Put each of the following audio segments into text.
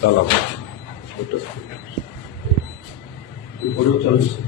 তালা উপরেও চলছে।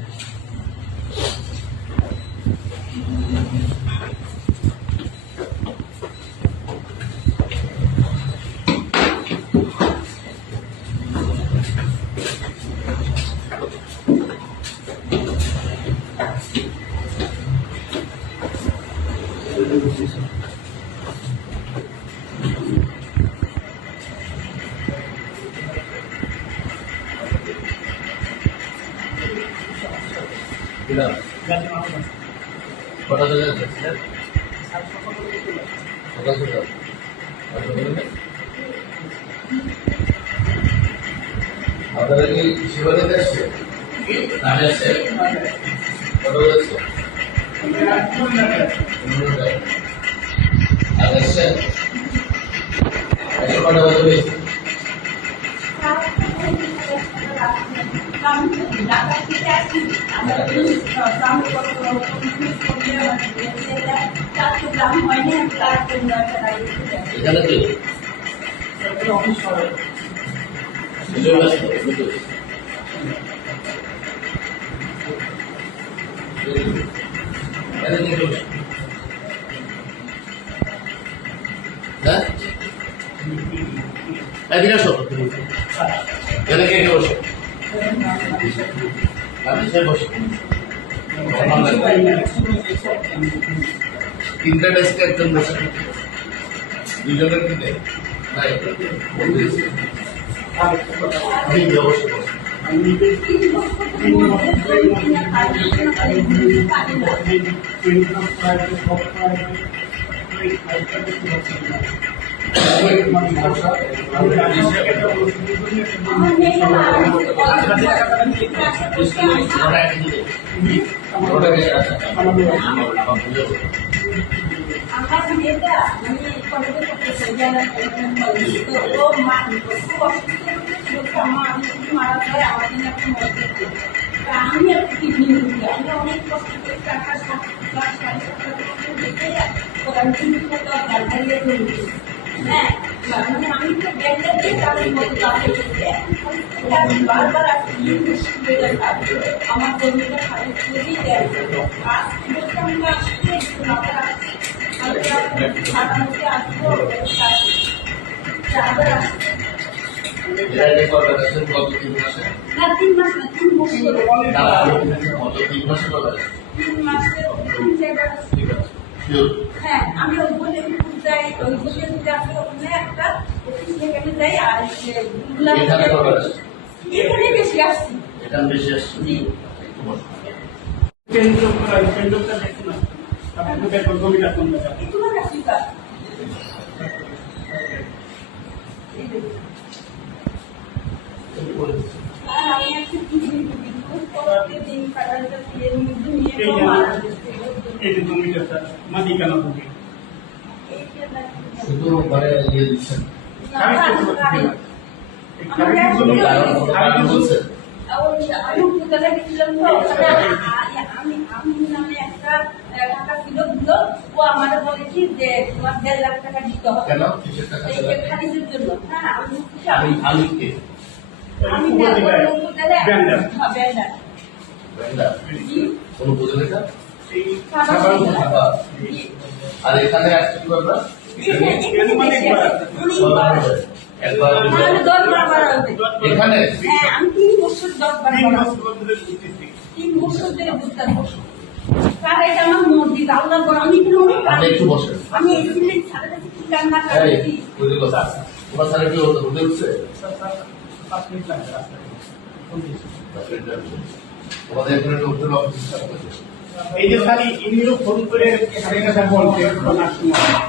কটা থেকে আপনারা কি শিবানীতে আসছে নামে আসছে কটা বলেছে আর আসছেন এখন কটা বাজবে এখানে কি হ্যাঁ এদিকে আসো এখানে কে কে বসে বসে তিনটা ডেস্কে একজন বসে দুজনের দিকে আমি একটা কিডনি রুগী, আমি অনেক কষ্ট করে টাকা হ্যাঁ মানে আমি তো ব্যাংকে দিয়ে তাদের মতো কাজে বারবার আমার কর্মীটা খারাপ করেই দেয় আজ আমরা আসবো না 3 মাস না 3 বছর 3 মাসের হ্যাঁ আমি ওই বলে যাই ওই বলে আপনি ওখানে একটা অফিস থেকে আমি যাই আর এখানে বেশি আসছি জি কেন্দ্রটা দেখুন আপনি দেখুন জমিটা কোন জায়গা তোমার কাছে কাজ আর আমি একটা দিন কাটাতে দিয়ে নিয়ে এই যে জমিটা মালিকানা ভূমি শুধু ঘরে দিয়ে দিচ্ছেন আমি একটা টাকা ছিল দিল ও আমাদের বলেছি যে তোমার 1.5 লাখ টাকা দিতে হবে কেন খারিজের জন্য হ্যাঁ আমি কোন বুঝে লেখা আর এখানে আসছে কি ব্যাপার এখানে হ্যাঁ আমি 3 বছর 3 বছর ধরে বুঝতাম কার এটা আমার মসজিদ আল্লাহ আমি একটু বসে আমি এখানে সারাটা কান্না করছি তোমার সারা কি হতো বুঝে উঠছে তোমাদের এখানে ঢুকতে এই যে স্যার ইনিও ফোন করে সাড়ে কথা বলতে শোনার সময়